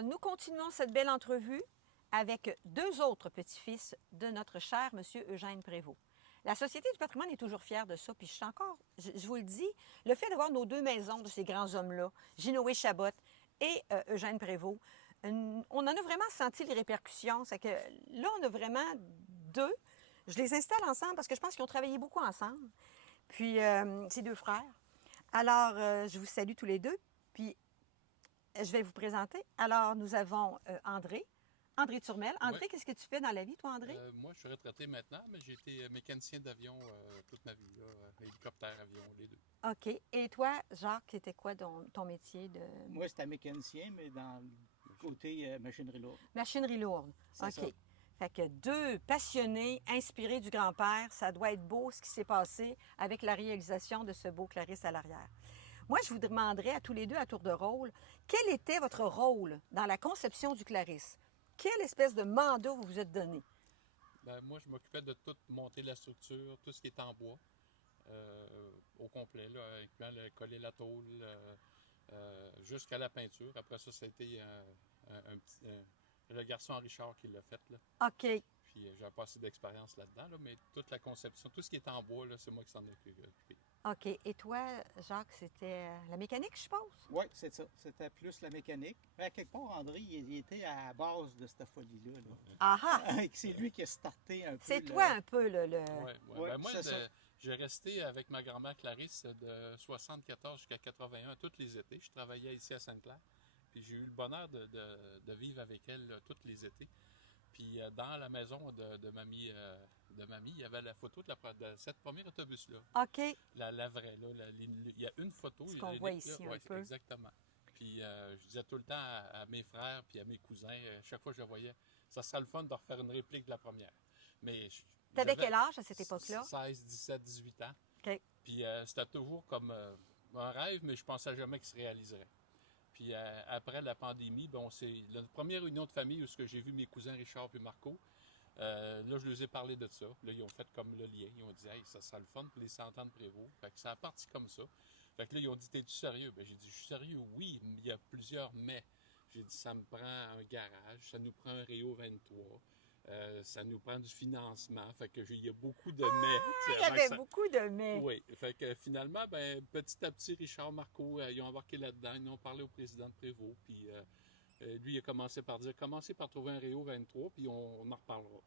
Alors, nous continuons cette belle entrevue avec deux autres petits-fils de notre cher monsieur Eugène Prévost. La Société du patrimoine est toujours fière de ça, puis je suis encore, je vous le dis, le fait d'avoir nos deux maisons de ces grands hommes-là, Ginoé Chabot et Eugène Prévost, on en a vraiment senti les répercussions. C'est que là, on a vraiment deux. Je les installe ensemble parce que je pense qu'ils ont travaillé beaucoup ensemble. Puis, c'est deux frères. Alors, je vous salue tous les deux. Puis, je vais vous présenter. Alors, nous avons André Turmel. André, Ouais. qu'est-ce que tu fais dans la vie, toi, André? Moi, je suis retraité maintenant, mais j'ai été mécanicien d'avion toute ma vie, là, hélicoptère, avion, les deux. OK. Et toi, Jacques, c'était quoi ton métier de Moi, c'était mécanicien, mais dans le côté machinerie lourde. machinerie lourde? C'est OK. ça. Fait que deux passionnés, inspirés du grand-père, ça doit être beau ce qui s'est passé avec la réalisation de ce beau Clarisse à l'arrière. Moi, je vous demanderais à tous les deux, à tour de rôle, quel était votre rôle dans la conception du Clarisse? Quelle espèce de mandat vous vous êtes donné? Ben, moi, je m'occupais de tout monter la structure, tout ce qui est en bois, au complet, là, incluant coller la tôle, jusqu'à la peinture. Après ça, ça a été le garçon Richard qui l'a fait, là. OK. Puis j'ai pas assez d'expérience là-dedans, là, mais toute la conception, tout ce qui est en bois, là, c'est moi qui s'en ai occupé. OK. Et toi, Jacques, c'était la mécanique, je suppose? Oui, c'est ça. C'était plus la mécanique. Mais à quelque part, André, il était à la base de cette folie-là. Là. Ah ah! C'est lui qui a starté un peu. C'est toi un peu le... Ouais. Ouais, Ben, moi, c'est ça. j'ai resté avec ma grand-mère Clarisse de 74 jusqu'à 81, tous les étés. Je travaillais ici à Sainte-Claire. Puis j'ai eu le bonheur de vivre avec elle là, tous les étés. Puis dans la maison de mamie, il y avait la photo de cette première autobus-là. OK. La vraie, là. Il y a une photo. Ce qu'on l'unique, voit là. ici un Ouais, peu. exactement. Puis je disais tout le temps à mes frères puis à mes cousins, chaque fois que je le voyais, ça serait le fun de refaire une réplique de la première. Mais T'avais j'avais quel âge à cette époque-là? 16, 17, 18 ans. OK. Puis c'était toujours comme un rêve, mais je pensais jamais qu'il se réaliserait. Puis après la pandémie, ben, c'est la première réunion de famille où j'ai vu mes cousins Richard et Marco. Là, je leur ai parlé de ça. Là, ils ont fait comme le lien. Ils ont dit, hey, ça sera le fun pour les 100 ans de Prévost. Fait que ça a parti comme ça. Fait que là, ils ont dit, t'es-tu sérieux? Ben, j'ai dit, je suis sérieux, oui, mais il y a plusieurs mais. J'ai dit, ça me prend un garage, ça nous prend un Réo 23. Ça nous prend du financement. Fait que il y a beaucoup de mais. Il y avait beaucoup de mais. Oui. Fait que finalement, ben, petit à petit, Richard, Marco, ils ont embarqué là-dedans. Ils ont parlé au président de Prévost. Puis lui, il a commencé par dire, commencez par trouver un Réo 23, puis on en reparlera.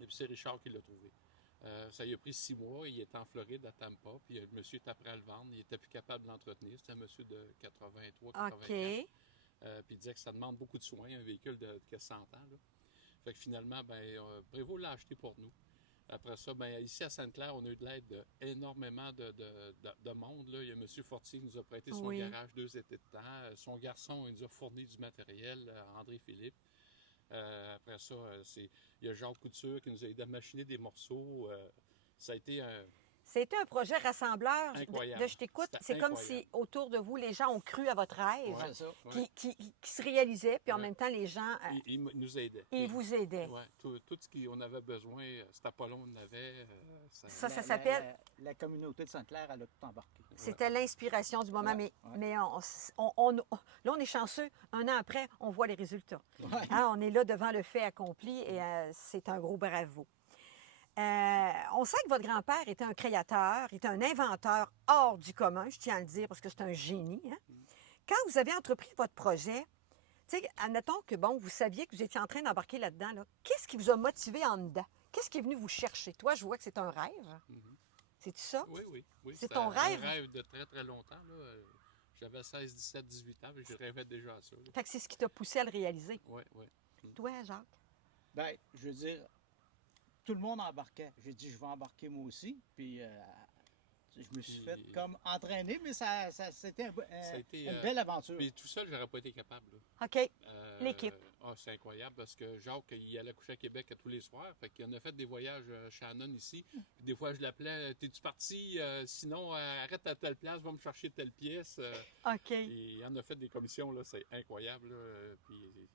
Et puis c'est Richard qui l'a trouvé. Ça lui a pris 6 mois. Il était en Floride, à Tampa. Puis le monsieur était prêt à le vendre. Il n'était plus capable de l'entretenir. C'était un monsieur de 83, 84. OK. Puis il disait que ça demande beaucoup de soins, un véhicule qui a 100 ans. Là. Fait que finalement, ben, Prévost l'a acheté pour nous. Après ça, ben, ici à Sainte-Claire, on a eu de l'aide d'énormément de monde. Là. Il y a M. Fortier qui nous a prêté son Oui. garage 2 étés de temps. Son garçon, il nous a fourni du matériel, André Philippe. Après ça, il y a Jacques Couture qui nous a aidé à machiner des morceaux. Ça a été un... C'était un projet rassembleur. Incroyable. Je t'écoute. C'était C'est comme incroyable. si autour de vous, les gens ont cru à votre rêve C'est ça. Ouais. qui se réalisait, puis en Ouais. même temps, les gens, Il nous aidait. ils vous aidaient. Ouais, tout ce qu'on avait besoin, c'était pas long, on en avait. Ça s'appelle... La communauté de Sainte-Claire, elle a tout embarqué. C'était l'inspiration du moment, Ouais, mais ouais. là, on est chanceux. Un an après, on voit les résultats. Ouais. Hein, on est là devant le fait accompli et c'est un gros bravo. On sait que votre grand-père était un créateur, était un inventeur hors du commun, je tiens à le dire, parce que c'est un génie. Hein? Quand vous avez entrepris votre projet, tu sais, admettons que, bon, vous saviez que vous étiez en train d'embarquer là-dedans, là, qu'est-ce qui vous a motivé en dedans? Qu'est-ce qui est venu vous chercher? Toi, je vois que c'est un rêve. C'est-tu ça? Oui. C'est C'était ton rêve? un rêve de très, très longtemps. Là. J'avais 16, 17, 18 ans, mais je rêvais déjà à ça. Fait que c'est ce qui t'a poussé à le réaliser. Oui. Toi, Jacques? Bien, je veux dire, tout le monde embarquait. J'ai dit, je vais embarquer moi aussi. Puis, je me suis fait comme entraîner, mais c'était Ça a été, une belle aventure. Mais tout seul, j'aurais pas été capable. Là. OK. L'équipe. C'est incroyable parce que Jacques, il allait coucher à Québec à tous les soirs. Fait qu'il en a fait des voyages Shannon ici. Puis des fois, je l'appelais, t'es-tu parti? Sinon, arrête à telle place, va me chercher telle pièce. OK. Et il en a fait des commissions, là, c'est incroyable. Là. Puis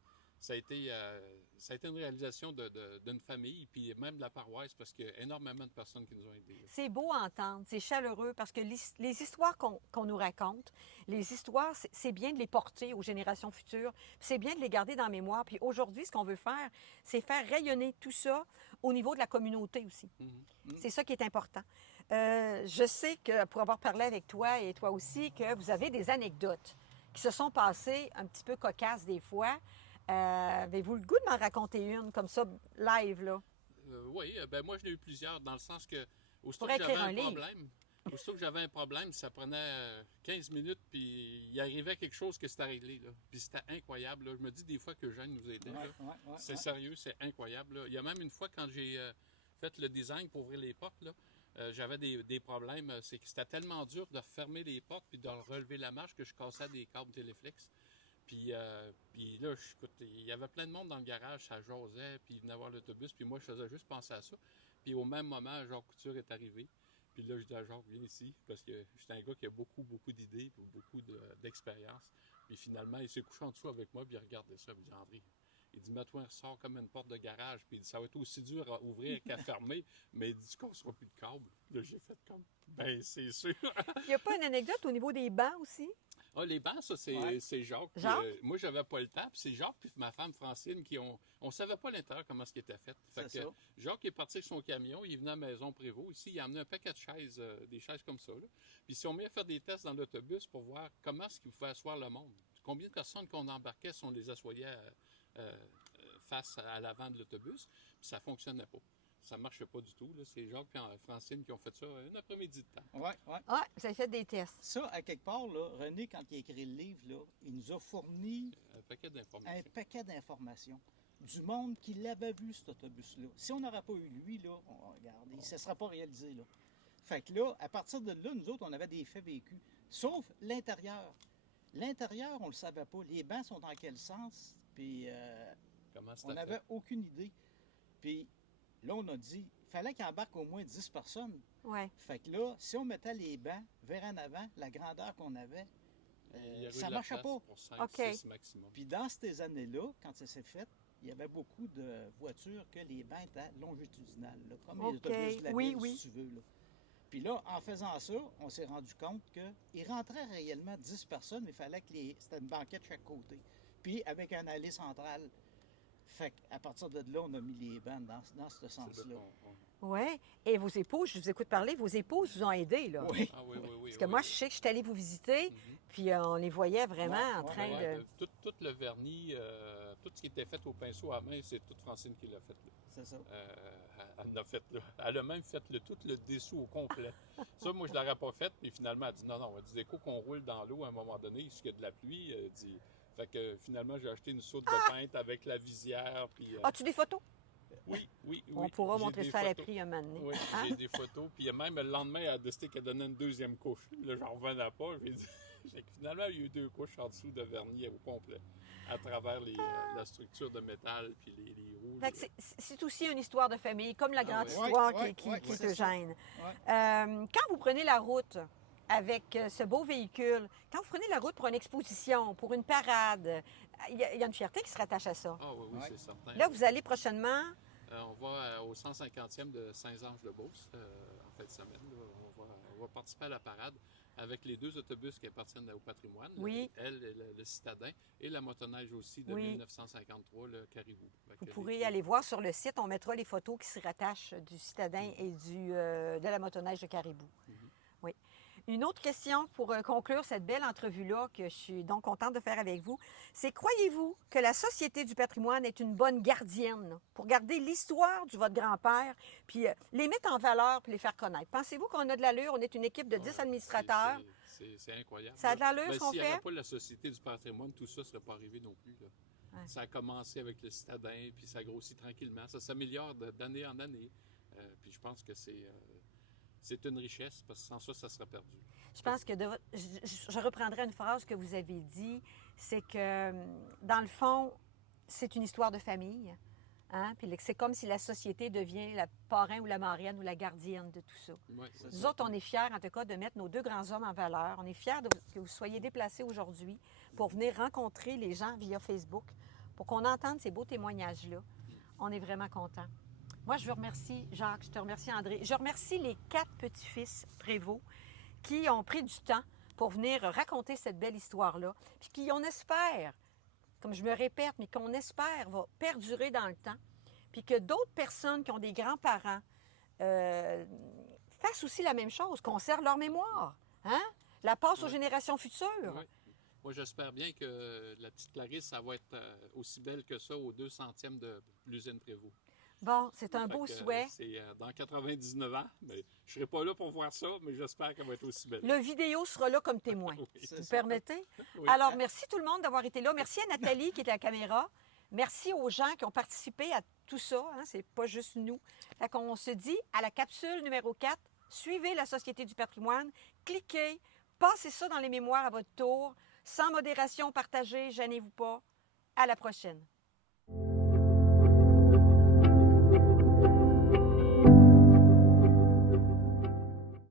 ça a été une réalisation d'une famille, puis même de la paroisse, parce qu'il y a énormément de personnes qui nous ont aidés. C'est beau à entendre, c'est chaleureux parce que les histoires qu'on nous raconte, les histoires, c'est bien de les porter aux générations futures, c'est bien de les garder dans la mémoire. Puis aujourd'hui, ce qu'on veut faire, c'est faire rayonner tout ça au niveau de la communauté aussi. C'est ça qui est important. Je sais que pour avoir parlé avec toi et toi aussi, que vous avez des anecdotes qui se sont passées un petit peu cocasses des fois. Avez-vous le goût de m'en raconter une comme ça, live, là? Oui, moi, j'en ai eu plusieurs, dans le sens que, aussitôt Pourrait que j'avais écrire un un livre. problème, aussitôt que j'avais un problème, ça prenait 15 minutes, puis il arrivait quelque chose que c'était réglé, là. Puis c'était incroyable, là. Je me dis des fois que Eugène nous aidait, là. C'est sérieux, c'est incroyable, là. Il y a même une fois, quand j'ai fait le design pour ouvrir les portes, là, j'avais des problèmes. C'est que c'était tellement dur de fermer les portes puis de relever la marche que je cassais des câbles Téléflex. Puis là, écoute, il y avait plein de monde dans le garage, ça jasait, puis il venait voir l'autobus, puis moi, je faisais juste penser à ça. Puis au même moment, Jacques Couture est arrivé. Puis là, je dis à Jacques, viens ici, parce que j'étais un gars qui a beaucoup, beaucoup d'idées, puis beaucoup d'expérience. Puis finalement, il s'est couché en dessous avec moi, puis il regardait ça, puis il dit, André, il dit, mets-toi un ressort comme une porte de garage, puis il dit, ça va être aussi dur à ouvrir qu'à fermer, mais il dit qu'on ne sera plus de câble. Là, j'ai fait comme, ben, c'est sûr. Il n'y a pas une anecdote au niveau des bancs aussi? Ah, les bancs, ça, c'est Ouais. c'est Jacques. Puis, Jacques? moi, j'avais pas le temps. Puis c'est Jacques puis ma femme Francine qui ont... On savait pas à l'intérieur comment ce qui était fait. Fait C'est que ça. Jacques est parti avec son camion. Il venait à Maison Prévost. Ici, il a amené un paquet de chaises, des chaises comme ça. Là. Puis ils sont mis à faire des tests dans l'autobus pour voir comment est-ce qu'ils pouvaient asseoir le monde. Combien de personnes qu'on embarquait si on les assoyait face à l'avant de l'autobus. Puis ça fonctionnait pas. Ça marchait pas du tout. Là. C'est Jacques et Francine qui ont fait ça un après-midi de temps. Ouais. Ah, vous avez fait des tests. Ça, à quelque part, là, René, quand il a écrit le livre, là, il nous a fourni Un paquet un d'informations. paquet d'informations. Du monde qui l'avait vu, cet autobus-là. Si on n'aurait pas eu lui, là, regarde, il ne se serait pas réalisé. Là. Fait que là, à partir de là, nous autres, on avait des faits vécus. Sauf l'intérieur. L'intérieur, on ne le savait pas. Les bancs sont dans quel sens? Puis Comment on c'était n'avait fait? aucune idée. Puis là, on a dit, il fallait qu'il embarque au moins 10 personnes. Oui. Fait que là, si on mettait les bancs vers en avant, la grandeur qu'on avait, Il y avait ça de la marchait place pas. pour 5, OK. 6 maximum. Puis dans ces années-là, quand ça s'est fait, il y avait beaucoup de voitures que les bancs étaient longitudinales, là, comme les OK. autobus de la Oui, ville, oui. si tu veux. Là. Puis là, en faisant ça, on s'est rendu compte qu'il rentrait réellement 10 personnes, mais il fallait que c'était une banquette de chaque côté. Puis avec un allée centrale. Fait qu'à partir de là, on a mis les bancs dans ce C'est sens-là. là qu'on- Oui. Et vos épouses, je vous écoute parler, vos épouses vous ont aidé, là. Oui. Ah oui, oui, oui. Parce que moi, je sais que je suis allée vous visiter, Mhm. puis on les voyait vraiment Ouais, en ouais, train Ouais, de... tout le vernis, tout ce qui était fait au pinceau à main, c'est toute Francine qui l'a fait. Là. C'est ça. Elle l'a fait là. Elle a même fait tout le dessous au complet. Ça, moi, je ne l'aurais pas fait. Puis finalement, elle dit non, elle dit déco qu'on roule dans l'eau à un moment donné, puisqu'il y a de la pluie. Elle dit... Fait que finalement, j'ai acheté une soude de peintre avec la visière. Puis, As-tu des photos? oui. On pourra j'ai montrer des ça à la photos. prix un moment donné. Oui, Hein? j'ai des photos. Puis même le lendemain, elle a décidé qu'elle donnait une deuxième couche. Là, j'en revenais pas. J'ai dit... Fait que finalement, il y a eu 2 couches en dessous de vernis au complet, à travers la structure de métal, puis les roues. Fait que c'est aussi une histoire de famille, comme la Ah grande ouais. histoire Ouais, qui ouais, est c'est ça. Eugène. Ouais. Quand vous prenez la route avec ce beau véhicule, quand vous prenez la route pour une exposition, pour une parade, il y a une fierté qui se rattache à ça. Ah oui, Ouais. c'est certain. Là, vous allez prochainement... On va au 150e de Saint-Ange-de-Beauce en fin de semaine. Là. On va participer à la parade avec les 2 autobus qui appartiennent au patrimoine. Oui. Elle, le citadin, et la motoneige aussi de Oui. 1953, le Caribou. Fait Vous que pourrez les- aller voir sur le site, on mettra les photos qui se rattachent du citadin et de la motoneige de Caribou. Mhm. Oui. Une autre question pour conclure cette belle entrevue-là que je suis donc contente de faire avec vous, c'est croyez-vous que la Société du patrimoine est une bonne gardienne là, pour garder l'histoire de votre grand-père, puis les mettre en valeur, puis les faire connaître? Pensez-vous qu'on a de l'allure? On est une équipe de 10 Ouais, administrateurs. c'est incroyable. Ça a de l'allure, Ben, ce qu'on s'il n'y avait fait? pas la Société du patrimoine, tout ça ne serait pas arrivé non plus. Là. Ouais. Ça a commencé avec le citadin, puis ça grossit tranquillement. Ça s'améliore d'année en année. Puis je pense que c'est une richesse, parce que sans ça, ça serait perdu. Je pense que je reprendrai une phrase que vous avez dit, c'est que dans le fond, c'est une histoire de famille. Hein? Puis c'est comme si la société devient la parrain ou la marraine ou la gardienne de tout ça. Ouais, C'est Nous autres, on est fiers, en tout cas, de mettre nos 2 grands hommes en valeur. On est fiers que vous soyez déplacés aujourd'hui pour venir rencontrer les gens via Facebook, pour qu'on entende ces beaux témoignages-là. On est vraiment contents. Moi, je vous remercie, Jacques, je te remercie, André. Je remercie les 4 petits-fils Prévost qui ont pris du temps pour venir raconter cette belle histoire-là, puis qui, on espère, comme je me répète, mais qu'on espère va perdurer dans le temps, puis que d'autres personnes qui ont des grands-parents fassent aussi la même chose, conservent leur mémoire, hein? La passe aux générations futures. Oui. Moi, j'espère bien que la petite Clarisse, ça va être aussi belle que ça au 200e de l'usine Prévost. Bon, c'est un Fait beau que, souhait. C'est dans 99 ans, mais je ne serai pas là pour voir ça, mais j'espère qu'elle va être aussi belle. Le vidéo sera là comme témoin. Oui. C'est Vous ça. permettez? Oui. Alors, merci tout le monde d'avoir été là. Merci à Nathalie qui est à la caméra. Merci aux gens qui ont participé à tout ça. Hein? C'est pas juste nous. Fait qu'on se dit à la capsule numéro 4, suivez la Société du patrimoine, cliquez, passez ça dans les mémoires à votre tour. Sans modération, partagez, gênez-vous pas. À la prochaine.